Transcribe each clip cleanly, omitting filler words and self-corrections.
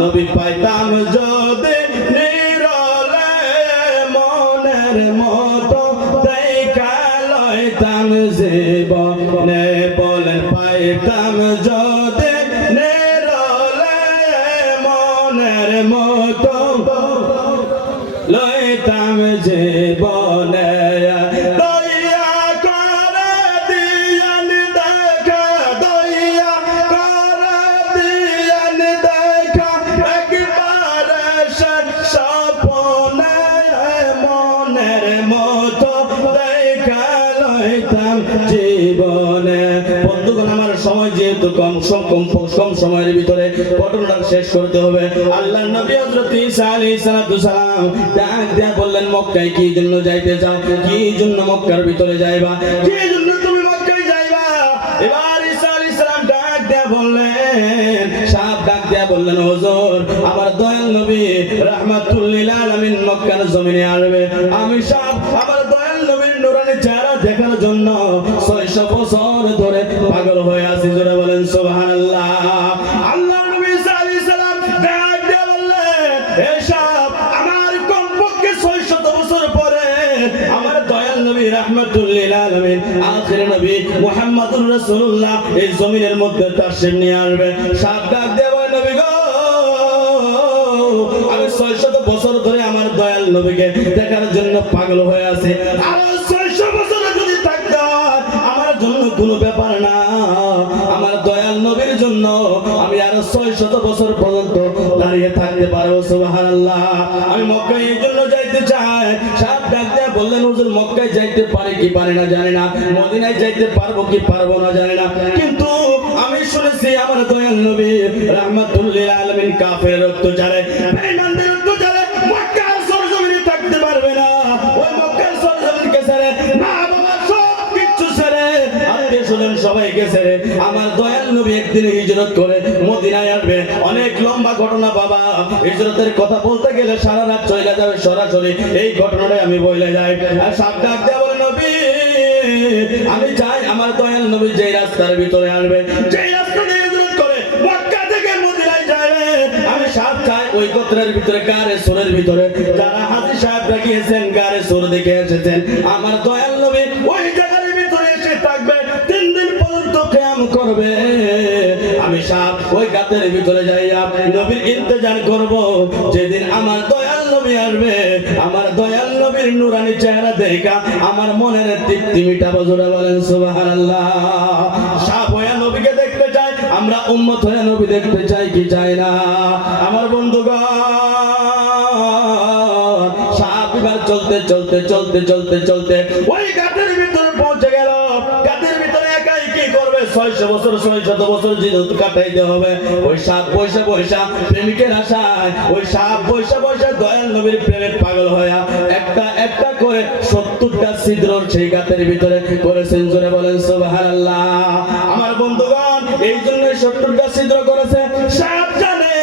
নবী পাইতাম যদি নিরলে মনের মতো দেখা লইতাম জীবনে বলেন পাইতাম যদি নিরলে মনের মতো লইতাম জীবনে দয়া করে দিয়ান দেখা দয়া করে দিয়ান দেখা একবার স্বপ্নে মনের মতো দেখা লইতাম জীবনে। বন্ধুগণ আমার সময় যেহেতু কম সময়ের ভিতরে ঘটনাটা শেষ করতে হবে। আল্লাহর নবী হযরত ঈসা আলাইহিস সালাম ডাক দিয়া বললেন মক্কায় কি জন্য যাইতে চাও, কি জন্য মক্কার ভিতরে যাইবা, কি জন্য তুমি মক্কায় যাইবা? এবার ঈসা আলাইহিস সালাম ডাক দিয়া বললেন, সাপ ডাক দিয়া বললেন হুজুর আমার দয়াল নবী রাহমাতুল লিল আলামিন মক্কার জমিনে আসবে, আমি সাপ আমার দয়াল নবীর নূরানি চেহারা দেখার জন্য 600 বছর ধরে পাগল হয়ে আছি। জোরে বলেন সুবহানাল্লাহ। আল্লাহর নবী ঈসা আলাইহিস সালাম ডাক দিয়া বললেন হে সাপ আমার কমপক্ষে 600 বছর পরে আমার দয়াল নবী রাহমাতুল লিল আলামিন আখির নবী মুহাম্মদুর রাসূলুল্লাহ এই জমিনের মধ্যে তাশরীফ নিয়ে আসবে। সাপ ডাক দিয়া বলে নবী গো আমি 600 বছর ধরে আমার দয়াল নবীকে দেখার জন্য পাগল হয়ে আছি, আর 600 বছর যদি থাকতে আমার জন্য কোনো ব্যাপার না, আমার দয়াল নবীর জন্য আমি আর 600 বছর পর্যন্ত দাঁড়িয়ে থাকতে পারবো। সুবহানাল্লাহ। আমি মক্কায় এই জন্য যাইতে চাই। সাপ ডাক দিয়া বললেন হুজুর মক্কায় যাইতে পারি কি পারি না জানি না, মদিনায় যাইতে পারবো কি পারবো না জানি না, কিন্তু আমি শুনেছি আমার দয়াল নবী রাহমাতুল লিল আলামিন কাফের রক্ত ঝরে বেঈমানদের রক্ত ঝরে মক্কার সরজমিনে থাকতে পারবে না। ওই মক্কার সরজমিনকে ছেড়ে না বাবা সব কিছু ছেড়ে আত্মীয় স্বজন সবাইকে ছেড়ে আমার দয়াল নবী একদিন হিজরত করে মদিনায় আসবে। অনেক লম্বা ঘটনা বাবা, হিজরতের কথা বলতে গেলে সারা রাত চলে যাবে, সরাসরি এই ঘটনাটাই আমি বলে যাই। আর সাপ ডাক দেয়া বলে নবী আমি চাই আমার দয়াল নবী যেই রাস্তার ভিতরে আসবে, যেই রাস্তা দিয়ে হিজরত করে মক্কা থেকে মদিনায় যাবে, আমি সাপ চাই ওই গোত্রের ভিতরে গারে সোরের ভিতরে যারা হাজী সাহেবরা গিয়েছেন গারে সোর দেখে এসেছেন, আমার দয়াল নবী ওই জায়গার ভিতরে এসে থাকবে 3 দিন পর্যন্ত কিয়াম করবে। আমি সাপ ওই গাতের ভিতরে যাইয়া নবীর ইন্তজার করব, যেদিন আমার দয়াল নবী আসবে আমার দয়াল নবীর নূরানি চেহারা দেখা আমার মনের তৃপ্তি মিটাবো। জোরে বলেন সুবহানাল্লাহ। সাপ হয়ে নবীকে দেখতে চাই, আমরা উম্মত হয়ে নবী দেখতে চাই কি চাই না? আমার বন্ধুগণ সাপ এবার চলতে চলতে চলতে চলতে চলতে ওই গাতের ভিতরে পৌঁছে গেল। গাতের ভিতরে একাই কি করবে? 600 বছর 600 বছর জীবন কাটাইতে হবে। ওই সাপ পয়সা পয়সা প্রেমিকের আশায় ওই সাপ পয়সা পয়সা দয়াল নবীর প্রেমে পাগল হয়ে একটা একটা করে 70টা ছিদ্র সেই গাতের ভিতরে করেছেন। জোরে বলেন সুবহানাল্লাহ। আমার বন্ধুগণ এই জন্য 70টা ছিদ্র করেছে। সাপ জানে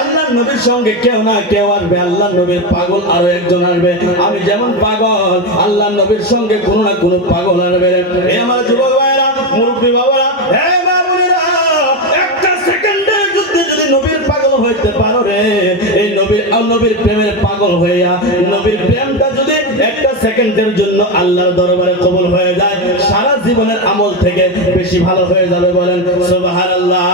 আল্লাহর নবীর সঙ্গে কেউ না কেউ আসবে, আল্লাহর নবীর পাগল আরো একজন আসবে। আমি যেমন পাগল আল্লাহর নবীর সঙ্গে কোনো না কোনো পাগল আসবে। এই আমার যুবক ভাইরা মুরব্বী বাবারা হে বাবুরা একটা সেকেন্ডের যুদ্ধে যদি নবীর পাগল হইতে পারো রে, এই নবীর প্রেমের পাগল হইয়া নবীর প্রেমটা যদি একটা সেকেন্ডের জন্য আল্লাহর দরবারে কবুল হয়ে যায় সারা জীবনের আমল থেকে বেশি ভালো হয়ে যাবে। বলেন সুবহানাল্লাহ।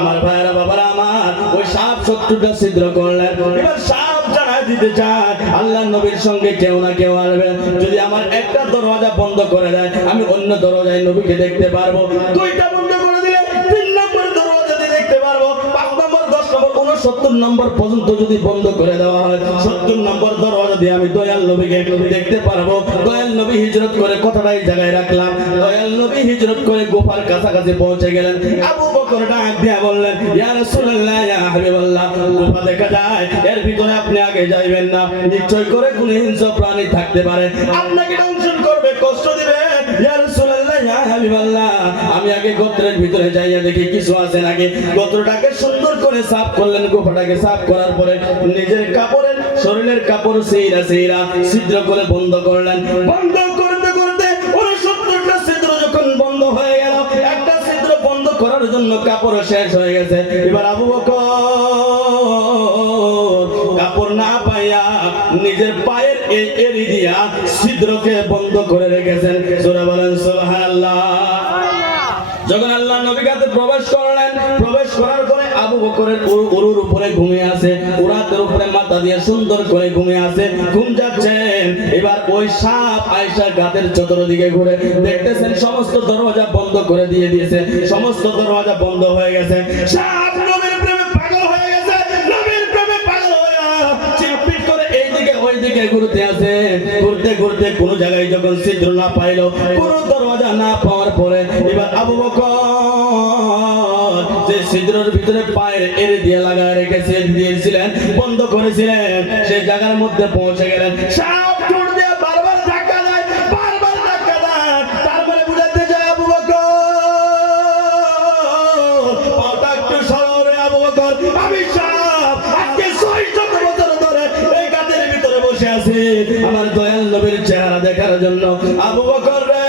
আমার ভাইরা বাবারা আমার ওই সাপ 70টা ছিদ্র করলেন। এবার সাপ জানায় দিতে চায় আল্লাহর নবীর সঙ্গে কেউ না কেউ আসবে। যদি আমার একটা দরওয়াজা বন্ধ করে দেয় আমি অন্য দরওয়াজায় নবীকে দেখতে পারবো, 2টা বন্ধ করে দিলে 3 নম্বর দরওয়াজা দিয়ে দেখতে পারবো, 5 নম্বর 10 নম্বর 69 নম্বর পর্যন্ত যদি বন্ধ করে দেওয়া হয় 70 নম্বর দরওয়াজা দিয়ে আমি দয়াল নবীকে দেখতে পারবো। দয়াল নবী হিজরত করে কথাটা এই জায়গায় রাখলাম। দয়াল নবী হিজরত করে গোফার কাছাকাছি পৌঁছে গেলেন। আবু বকর ডাক দিয়া বললেন ইয়া রাসূলুল্লাহ ইয়া হাবিবাল্লাহ গোফা দেখা যায়, এর ভিতরে আপনি আগে যাইবেন না, নিশ্চয় করে কোন হিংস্র প্রাণী থাকতে পারে, আপনাকে দংশন করবে, কষ্ট দিবে। ইয়া রাসূলুল্লাহ ইয়া হাবিবাল্লাহ আমি আগে গোত্রের ভিতরে যাইয়া দেখি কিছু আছে নাকি। গোত্রটাকে সুন্দর করে সাফ করলেন। গোফাটাকে সাফ করার পরে নিজের কাপড়ের শরীরের কাপড় সেইরা ছিদ্র করে বন্ধ করলেন। বন্ধ করতে করতে 69টা ছিদ্র যখন বন্ধ হয়ে গেল, একটা ছিদ্র বন্ধ করার জন্য কাপড় শেষ হয়ে গেছে। এবার আবু বকর নিজের পায়ের এই এড়ি দিয়া ছিদ্রকে বন্ধ করে রেখেছেন। সূরা বলেন সুবহানাল্লাহ। যখন আল্লাহ নবী গাতে প্রবেশ করলেন, প্রবেশ করার পরে আবু বকরের উরুর উপরে ঘুমিয়ে আছে, উরাতের উপরে মাথা দিয়ে সুন্দর করে ঘুমিয়ে আছে, ঘুম যাচ্ছেন। এবার ওই সাপ আয়েশা গাতের চতুর্দিকে ঘুরে দেখতেছেন সমস্ত দরজা বন্ধ করে দিয়েছে, সমস্ত দরজা বন্ধ হয়ে গেছে। সাপ নবীর প্রেমে পাগল হয়ে গেছে, নবীর প্রেমে পাগল হয়ে চিৎপিট করে এইদিকে ওইদিকে ঘুরতে আছে। ঘুরতে ঘুরতে কোন জায়গায় যখন ছিদ্র না পাইলো, কোন দরজা না পাওয়ার পরে এবার আবু বকর যে ছিদ্রের ভিতরে পায়ের এড়ে দিয়ে লাগায় রেখেছে দিয়েছিলেন, বন্ধ করেছিলেন, সেই জায়গার মধ্যে পৌঁছে গেলেন। সাপ ঠোঁট দিয়ে বারবার ধাক্কা দেয়, বারবার ধাক্কা দেয়, তারপরে বুঝাতে যায় আবু বকর পাটা একটু সরে। আবু বকর আমি সাপ, আজকে 600 বছর ধরে এই গাছের ভিতরে বসে আছি আমার দয়াল নবীর চেহারা দেখার জন্য। আবু বকর রে,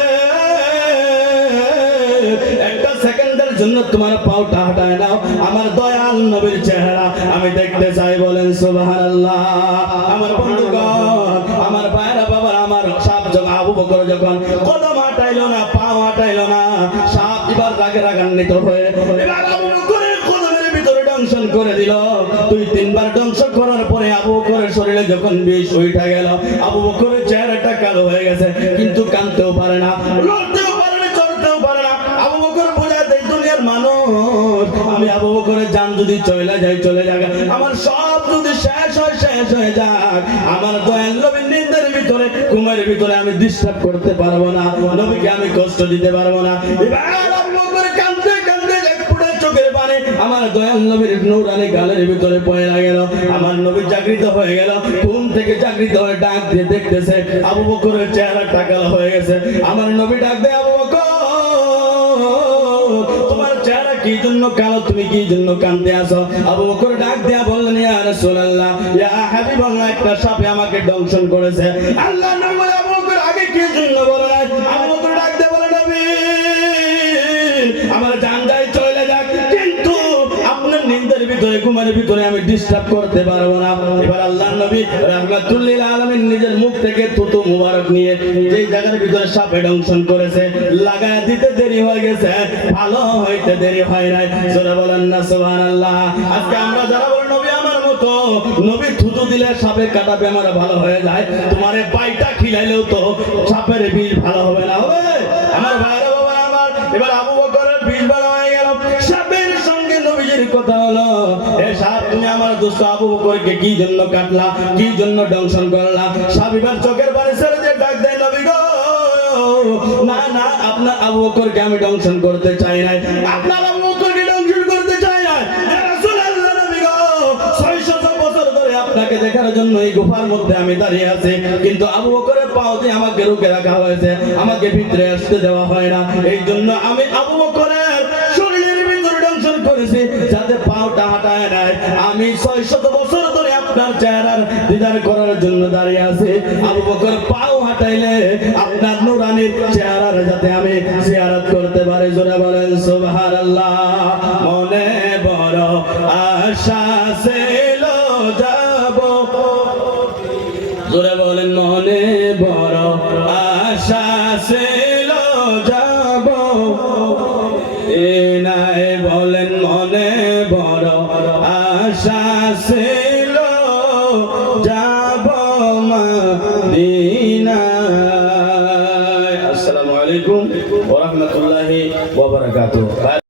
একটা সেকেন্ডের জন্য তোমার পাওটা হটায় নাও, আমার দয়াল নবীর চেহারা আমি দেখতে চাই। বলেন সুবহানাল্লাহ। আমার বন্ধুগণ, আমার ভাইরা বাবা, আমার সাপ যখন আবু বকর যখন কদম হাঁটাইলো না, পা হাঁটাইলো না, সাপ এবার রাগান্বিত হয়ে এবার আবু বকরের কদমের ভিতরে দংশন করে দিল। 2-3 বার দংশন করার পরে আবু বকরের শরীরে যখন বিষ উঠে গেল, আবু বকরের চেহারাটা কালো হয়ে গেছে, কিন্তু কাঁদতেও পারে না, লড়তেও পারে না, চড়তেও পারে না। আবু বকর বোঝাতে দুনিয়ার মানুষ, আমি আবু বকরের জান যদি চলে যায় চলে যাক, আমার সব যদি শেষ হয়ে যাক, আমার দয়াল নবীর নিন্দের ভিতরে ঘুমের ভিতরে আমি ডিস্টার্ব করতে পারবো না, নবীকে আমি কষ্ট দিতে পারবো না। এবার আবু বকর কাঁদতে কাঁদতে একটুটা চোখের পানি আমার দয়াল নবীর নূরানি গালের ভিতরে পড়ে গেল। আমার নবী জাগৃত হয়ে গেল, ঘুম থেকে জাগৃত হয়ে ডাক দিয়ে দেখতেছে আবু বকরের চেহারা কালো হয়ে গেছে। আমার নবী ডাক দেয়, আবু বকর তোমার চেহারা কি জন্য কালো, তুমি কি জন্য কাঁদতে আসো? আবু বকর ডাক দেয়া বললেন, ইয়া রাসূলুল্লাহ, ইয়া হাবিবাল্লাহ, একটা সাপে আমাকে দংশন করেছে। আল্লাহ নবী আবু বকর আগে কি জন্য বলে নাই? আবু বকর ডাক দিয়ে বলে, নবী আমার জান যায় চলে যাক, কিন্তু আপনার নিন্দের ভিতরে ঘুমের ভিতরে আমি ডিস্টার্ব করতে পারবো না। এবার আল্লাহ নবী রাহমাতুল লিল আলামিন নিজের মুখ থেকে থুতু মুবারক নিয়ে যেই জায়গার ভিতরে সাপে দংশন করেছে লাগায় দিতে দেরি হয়ে গেছে, ভালো হইতে দেরি হয় নাই। জোরে বলেন না সুবহানাল্লাহ। আজকে আমরা যারা বলি নবী আমার মতো, নবী থুতু দিলে সাপে কাটা বেমার ভালো হয়ে যায়, তোমারে পাইটা খিলাইলেও তো সাপের বিষ ভালো হবে না, হবে? আমার ভাইরা বাবা আমার, এবার আবু বকরের বিষ ভালো হয়ে গেল, সাপের সঙ্গে নবীজির কথা হলো, এ সাপ তুমি আমার দোস্ত আবু বকরকে কি জন্য কাটলা, কি জন্য দংশন করলা? সাপ এবার চোখের পানি ছেড়ে দিয়ে ডাক দেয়, নবী গো, না না, আপনার আবু বকরকে আমি দংশন করতে চাই নাই, আপনার আবু বকরকে দংশন করতে চাই নাই। ইয়া রাসূলুল্লাহ, নবী গো, 600 বছর ধরে আপনাকে দেখার জন্য এই গুফার মধ্যে আমি দাঁড়িয়ে আছি, কিন্তু আবু বকরের পাও দিয়ে আমাকে রুকে রাখা হয়েছে, আমাকে ভিতরে আসতে দেওয়া হয় না, এই জন্য আমি আবু বকরের শরীরের ভিতরে দংশন করেছি যাতে পাওটা হাঁটায় নাই। আমি 600 বছর ধরে আপনার চেহারার দিদার করার জন্য দাঁড়িয়ে আছি, আবু বকর পাও হাঁটাইলে আপনার নূরানির চেহারার যাতে আমি জিয়ারত করতে পারি। জোরে বলেন সুবহানাল্লাহ। মনে বড় আশা ছিল যাব, জোরে বলেন মনে বড় আশা ছিল যাব, এ নাই বলেন মনে বড় আশা ছিল যাব মদিনায়। আসসালামু আলাইকুম ওয়া রাহমাতুল্লাহি ওয়া বারাকাতুহু।